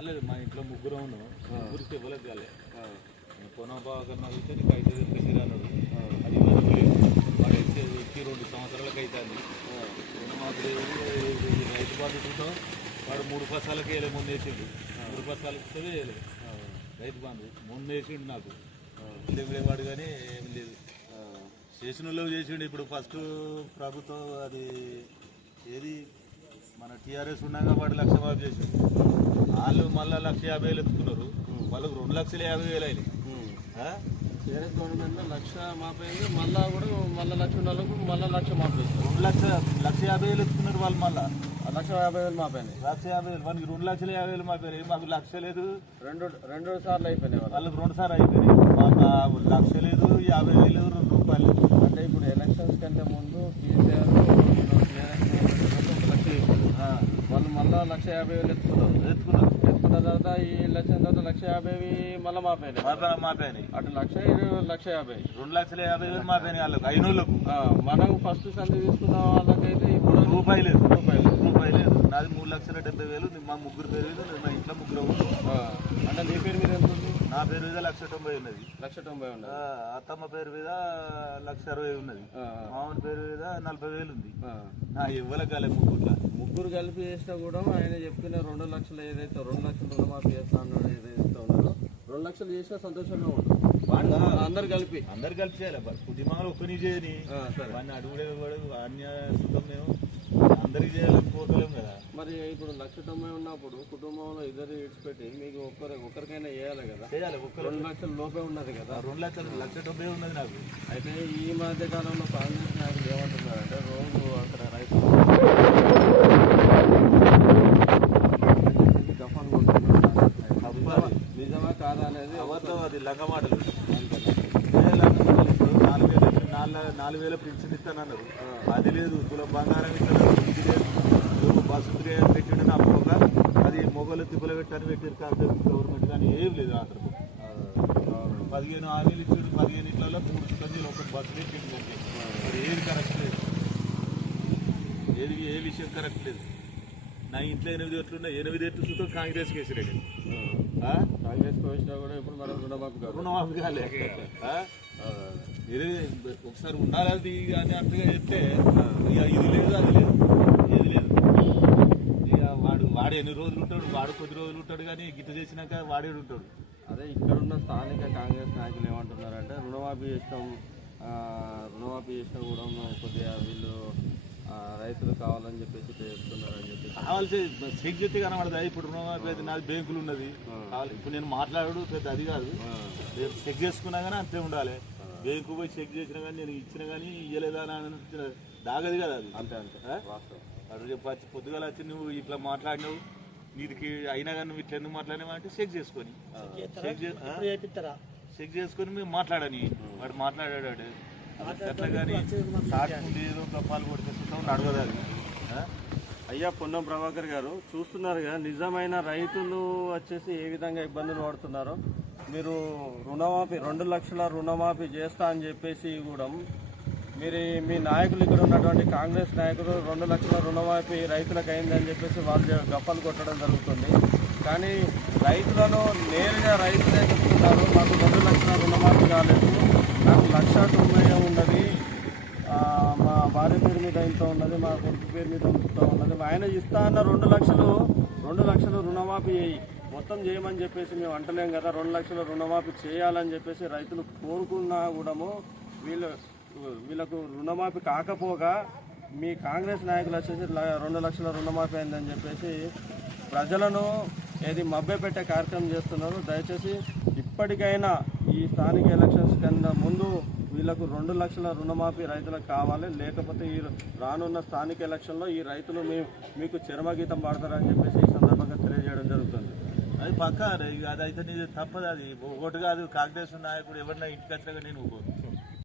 కాలేదు. మా ఇంట్లో ముగ్గురు ముగ్గురికి ఇవ్వలేదు కాలే. పొనం బాగా కన్నా అయితే నీకు 5,000 కసిరా అన్నాడు. అది వాడు ఎక్కి 2 సంవత్సరాలకు అవుతుంది. మాకు రైతు బాధ్యతతో వాడు 3 పసాలకి వేయలేదు. ముందు వేసిండు 3 పసాలకి వేయలేదు రైతు బాంధు. ముందు వేసిండు నాకు వాడు కానీ ఏం లేదు. చేసిన వాళ్ళు చేసిండు. ఇప్పుడు ఫస్ట్ ప్రభుత్వం అది ఏది మన టీఆర్ఎస్ ఉండగా వాడు 1,00,000 బాబు చేసిండు. వాళ్ళు మళ్ళీ 1,50,000 ఎత్తుకున్నారు. వాళ్ళకి 2,50,000 అయినాయి. టీఆర్ఎస్ గవర్నమెంట్లో 1,00,000 మాపైంది. మళ్ళీ కూడా మళ్ళీ 1,00,000 వాళ్ళకు మళ్ళీ 1,00,000 మాపేస్తారు. 2,50,000 ఎత్తుకున్నారు వాళ్ళు. మళ్ళీ 1,50,000 మాపైనాయి. 1,50,000 మనకి 2,50,000 మాపోయినాయి. మాకు 1,00,000 లేదు. రెండు సార్లు అయిపోయినాయి. వాళ్ళకి 2 సార్లు అయిపోయినాయి. మాకు 1,00,000 లేదు, 50,000 లేదు, ₹2 లేదు. అంటే ఇప్పుడు ఎలక్షన్స్ కంటే ముందు కేసీఆర్ వాళ్ళు మళ్ళీ 1,50,000 ఎత్తుకున్న తర్వాత ఈ ఎలక్షన్ తర్వాత 1,50,000 మళ్ళీ మాపోయినాయి. అటు 1,50,000 2,50,000 మాపోయినాయి. వాళ్ళకి అయినోళ్ళకు. మనం ఫస్ట్ సంధి తీసుకున్న వాళ్ళకైతే ఇప్పుడు రూపాయి లేదు. నాది 3,70,000. మా ముగ్గురు పేరు మీద, మా ఇంట్లో ముగ్గురు. అంటే నీ పేరు మీద ఎంత ఉంది? నా పేరు మీద 1,90,000 ఉన్నది. 1,90,000 ఉన్నది. అత్తమ్మ పేరు మీద 1,60,000 ఉన్నది. మామూలు పేరు మీద 40,000 ఉంది. నా ఇవ్వలకు కాలే. ముగ్గురు కలిపి చేసినా కూడా ఆయన చెప్పిన 2 లక్షలు ఏదైతే 2 లక్షలు రుణమాఫీ చేస్తా అన్నాడు, ఏదైతే ఉన్నారో 2 లక్షలు చేసినా సంతోషంగా ఉంటుంది. అందరు కలిపి చేయాలి. కుటుంబంలో ఒక్కని చేయని వాడిని అడుగుడే అన్య సుఖం మేము అందరికి చేయాలని కోరలేము కదా. మరి ఇప్పుడు 1,90,000 ఉన్నప్పుడు కుటుంబంలో ఇద్దరు విడిచిపెట్టి మీకు ఒక్కరికైనా చేయాలి కదా. 2 లక్షల లోపే ఉన్నది కదా. 2,90,000 ఉన్నది నాకు. అయితే ఈ మధ్య కాలంలో కాంగ్రెస్ నాయకులు ఏమంటున్నారంటే రోజు అక్కడ రైతులు గఫాన్ కొడుతున్నారు. నిజమా కాదా అనేది అబద్ధం. అది లంగమాటలు. 4,000 పెన్షన్ ఇస్తానన్నారు. అది లేదు. తులం బంగారం ఇస్తున్నారు. ఇది లేదు. బస్సు పెట్టిండు అప్పుడు. అది మొగలు తిప్పులు పెట్టని పెట్టారు కాంగ్రెస్ గవర్నమెంట్. కానీ ఏం లేదు. ఆఖరు 15 హామీలు ఇచ్చాడు. 15 ఇంట్లో 3 సిబ్బందిలు ఒక బస్సు పెట్టిండు. అంటే మరి ఏది కరెక్ట్ లేదు. ఏ విషయం కరెక్ట్ లేదు. నా ఇంట్లో 8 ఎట్లు ఉన్నాయి. 8 ఎట్లు చుట్టూ కాంగ్రెస్ కేసిరెడ్డి. కాంగ్రెస్ వేసినా కూడా ఇప్పుడు మనం రుణమాఫీ కాలే. ఒకసారి ఉండాలి అని అట్టుగా చెప్తే ఇక ఇది లేదు, అది లేదు, ఏది లేదు. ఇక వాడు ఎన్ని రోజులు ఉంటాడు, వాడు కొద్ది రోజులు ఉంటాడు. కానీ గిట్ట చేసినాక వాడేడు ఉంటాడు. అదే ఇక్కడున్న స్థానిక కాంగ్రెస్ నాయకులు ఏమంటున్నారంటే రుణమాఫీ చేసినా కూడా కొద్దిగా వీళ్ళు రైతులు కావాలని చెప్పేసి చెప్తున్నారని చెప్పేసి. కావాల్సి చెక్ చేస్తే కనబడదా. ఇప్పుడు రుణమాఫీ అయితే నాది బ్యాంకులు ఉన్నది. కావాలి. ఇప్పుడు నేను మాట్లాడు పెద్ద అది కాదు. చెక్ చేసుకున్నా కానీ అంతే ఉండాలి. బ్యాంకు పోయి చెక్ చేసినా కానీ నేను ఇచ్చినా కానీ ఇవ్వలేదా అని దాగది కదా అది. అంతే అటు చెప్పి పొద్దుగాల వచ్చి నువ్వు ఇట్లా మాట్లాడినావు, నీకు అయినా కానీ నువ్వు ఇట్లా ఎందుకు మాట్లాడినావు అంటే చెక్ చేసుకొని మేము మాట్లాడని. వాడు మాట్లాడాడు అట్లా. కానీ సాటుకుంటే ఏదో గప్పాలు కొడితే నడవదు అది. అయ్యా పొన్నం ప్రభాకర్ గారు, చూస్తున్నారు కదా నిజమైన రైతులు వచ్చేసి ఏ విధంగా ఇబ్బందులు పడుతున్నారో. మీరు రుణమాఫీ 2 లక్షల రుణమాఫీ చేస్తా అని చెప్పేసి కూడా మీ నాయకులు ఇక్కడ ఉన్నటువంటి కాంగ్రెస్ నాయకులు 2 లక్షల రుణమాఫీ రైతులకు అయిందని చెప్పేసి వాళ్ళు గప్పలు కొట్టడం జరుగుతుంది. కానీ రైతులను నేరుగా రైతులే చెప్తున్నారు, మాకు 2 లక్షల రుణమాఫీ కాలేదు, నాకు 1,90,000 ఉన్నది, మా భార్య పేరు మీద ఇంత ఉన్నది, మా కొడుకు పేరు మీద ఇంత ఉన్నది, ఆయన ఇస్తా అన్న 2 లక్షలు రుణమాఫీ మొత్తం చేయమని చెప్పేసి మేము అంటలేం కదా. 2 లక్షల రుణమాఫీ చేయాలని చెప్పేసి రైతులు కోరుకున్నా కూడా వీళ్ళకు రుణమాఫీ కాకపోగా మీ కాంగ్రెస్ నాయకులు వచ్చేసి 2 లక్షల రుణమాఫీ అయిందని చెప్పేసి ప్రజలను మభ్యపెట్టే కార్యక్రమం చేస్తున్నారు. దయచేసి ఇప్పటికైనా ఈ స్థానిక ఎలక్షన్స్ కన్నా ముందు వీళ్ళకు 2 లక్షల రుణమాఫీ రైతులకు కావాలి. లేకపోతే ఈ రానున్న స్థానిక ఎలక్షన్లో ఈ రైతులు మీకు చరమగీతం పాడతారని చెప్పేసి ఈ సందర్భంగా తెలియజేయడం జరుగుతుంది. అది పక్కా. అది అయితే నీది తప్పదు. అది ఒకటి కాదు. కాంగ్రెస్ నాయకుడు ఎవరినా ఇంటికి వచ్చినాక నేను